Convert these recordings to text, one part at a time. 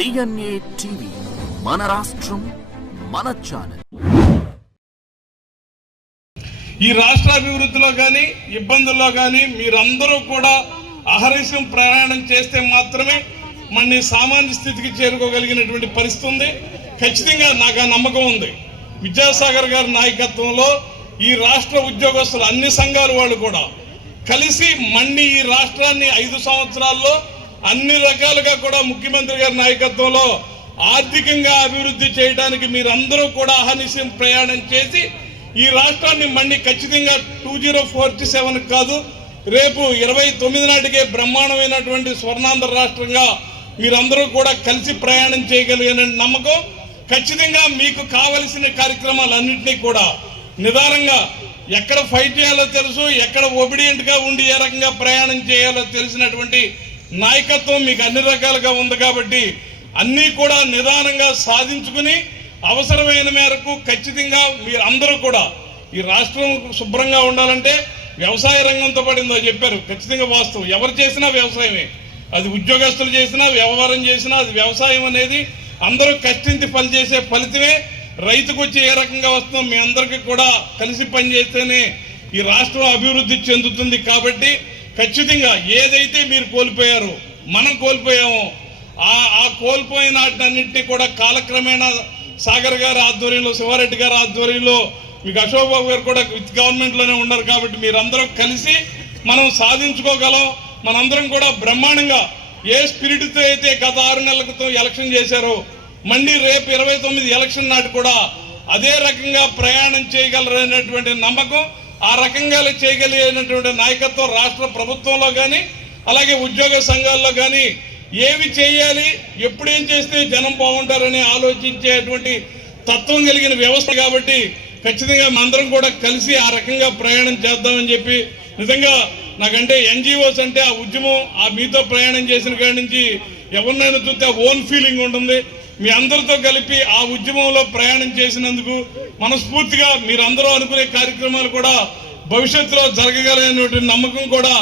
DNA TV మన రాష్ట్రం మన ఛానల్. ఈ రాష్ట్ర అభివృద్ధిలో కానీ ఇబ్బందుల్లో కానీ మీరందరూ కూడా అహర్నిశం ప్రయాణం చేస్తే మాత్రమే మన సామాన్య స్థితికి చేరుకోగలిగినటువంటి పరిస్థితి ఉంది. ఖచ్చితంగా నాకు ఆ నమ్మకం ఉంది. విద్యాసాగర్ గారి నాయకత్వంలో ఈ రాష్ట్ర ఉద్యోగస్తులు అన్ని సంఘాల వాళ్ళు కూడా కలిసి మళ్ళీ ఈ రాష్ట్రాన్ని 5 సంవత్సరాల్లో అన్ని రకాలుగా కూడా ముఖ్యమంత్రి గారి నాయకత్వంలో ఆర్థికంగా అభివృద్ధి చేయడానికి మీరందరూ కూడా అహర్నిశం ప్రయాణం చేసి ఈ రాష్ట్రాన్ని మళ్ళీ ఖచ్చితంగా 2047 కాదు, రేపు 29 నాటికే బ్రహ్మాండమైనటువంటి స్వర్ణాంధ్ర రాష్ట్రంగా మీరందరూ కూడా కలిసి ప్రయాణం చేయగలిగిన నమ్మకం. ఖచ్చితంగా మీకు కావలసిన కార్యక్రమాలన్నింటినీ కూడా నిదానంగా ఎక్కడ ఫైట్ చేయాలో తెలుసు, ఎక్కడ ఒబిడియంట్గా ఉండి ఏ రకంగా ప్రయాణం చేయాలో తెలిసినటువంటి నాయకత్వం మీకు అన్ని రకాలుగా ఉంది. కాబట్టి అన్నీ కూడా నిదానంగా సాధించుకుని అవసరమైన మేరకు ఖచ్చితంగా మీరందరూ కూడా ఈ రాష్ట్రం శుభ్రంగా ఉండాలంటే వ్యవసాయ రంగంతో పడిందో చెప్పారు. ఖచ్చితంగా వాస్తవం. ఎవరు చేసినా వ్యవసాయమే, అది ఉద్యోగస్తులు చేసినా వ్యవహారం చేసినా అది వ్యవసాయం అనేది అందరూ కష్టించి పనిచేసే ఫలితమే రైతుకు వచ్చి ఏ రకంగా వస్తుందో మీ అందరికీ కూడా కలిసి పనిచేస్తేనే ఈ రాష్ట్రం అభివృద్ధి చెందుతుంది. కాబట్టి ఖచ్చితంగా ఏదైతే మీరు కోల్పోయారో మనం కోల్పోయామో ఆ కోల్పోయిన వాటినన్నింటినీ కూడా కాలక్రమేణా సాగర్ గారి ఆధ్వర్యంలో, శివారెడ్డి గారి ఆధ్వర్యంలో, మీకు అశోక్ బాబు గారు కూడా విత్ గవర్నమెంట్లోనే ఉన్నారు. కాబట్టి మీరందరూ కలిసి మనం సాధించుకోగలం. మనందరం కూడా బ్రహ్మాండంగా ఏ స్పిరిట్తో అయితే గత 6 నెలల క్రితం ఎలక్షన్ చేశారో మళ్ళీ రేపు 29 ఎలక్షన్ నాటి కూడా అదే రకంగా ప్రయాణం చేయగలరనేటువంటి నమ్మకం, ఆ రకంగా చేయగలిగినటువంటి నాయకత్వం రాష్ట్ర ప్రభుత్వంలో కానీ అలాగే ఉద్యోగ సంఘాల్లో కానీ ఏవి చేయాలి, ఎప్పుడేం చేస్తే జనం బాగుంటారని ఆలోచించేటువంటి తత్వం కలిగిన వ్యవస్థ. కాబట్టి ఖచ్చితంగా అందరం కూడా కలిసి ఆ రకంగా ప్రయాణం చేద్దామని చెప్పి, నిజంగా నాకంటే ఎన్జిఓస్ అంటే ఆ ఉద్యమం, ఆ మీతో ప్రయాణం చేసిన కాడి నుంచి ఎవరినైనా చూస్తే ఆ ఓన్ ఫీలింగ్ ఉంటుంది. మీ అందరితో కలిపి ఆ ఉద్యమంలో ప్రయాణం చేసినందుకు మనస్ఫూర్తిగా మీరందరూ అనుకునే కార్యక్రమాలు కూడా భవిష్యత్తులో జరగగలనేటువంటి నమ్మకం కూడా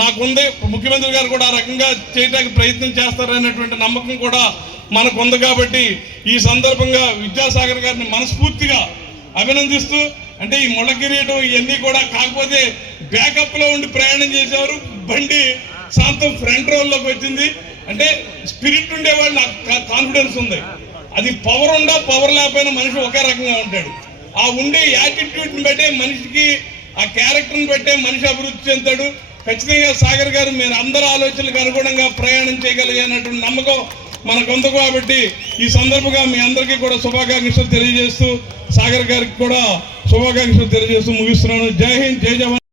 నాకుంది. ముఖ్యమంత్రి గారు కూడా ఆ రకంగా చేయడానికి ప్రయత్నం చేస్తారనేటువంటి నమ్మకం కూడా మనకు ఉంది. కాబట్టి ఈ సందర్భంగా విద్యాసాగర్ గారిని మనస్ఫూర్తిగా అభినందిస్తూ, అంటే ఈ ముళ్ళకిరీటం ఇవన్నీ కూడా కాకపోతే బ్యాకప్లో ఉండి ప్రయాణం చేసేవారు, బండి శాంతం ఫ్రంట్ రోల్లోకి వచ్చింది. అంటే స్పిరిట్ ఉండేవాళ్ళు నాకు కాన్ఫిడెన్స్ ఉంది. అది పవర్ ఉండా పవర్ లేకపోయినా మనిషి ఒకే రకంగా ఉంటాడు. ఆ ఉండే యాటిట్యూడ్ని బట్టే మనిషికి, ఆ క్యారెక్టర్ని బట్టే మనిషి అభివృద్ధి చెందుతాడు. ఖచ్చితంగా సాగర్ గారు మీరు అందరి ఆలోచనలకు అనుగుణంగా ప్రయాణం చేయగలిగినటువంటి నమ్మకం మనకుంది. కాబట్టి ఈ సందర్భంగా మీ అందరికీ కూడా శుభాకాంక్షలు తెలియజేస్తూ, సాగర్ గారికి కూడా శుభాకాంక్షలు తెలియజేస్తూ ముగిస్తున్నాను. జై హింద్, జై జవాన్.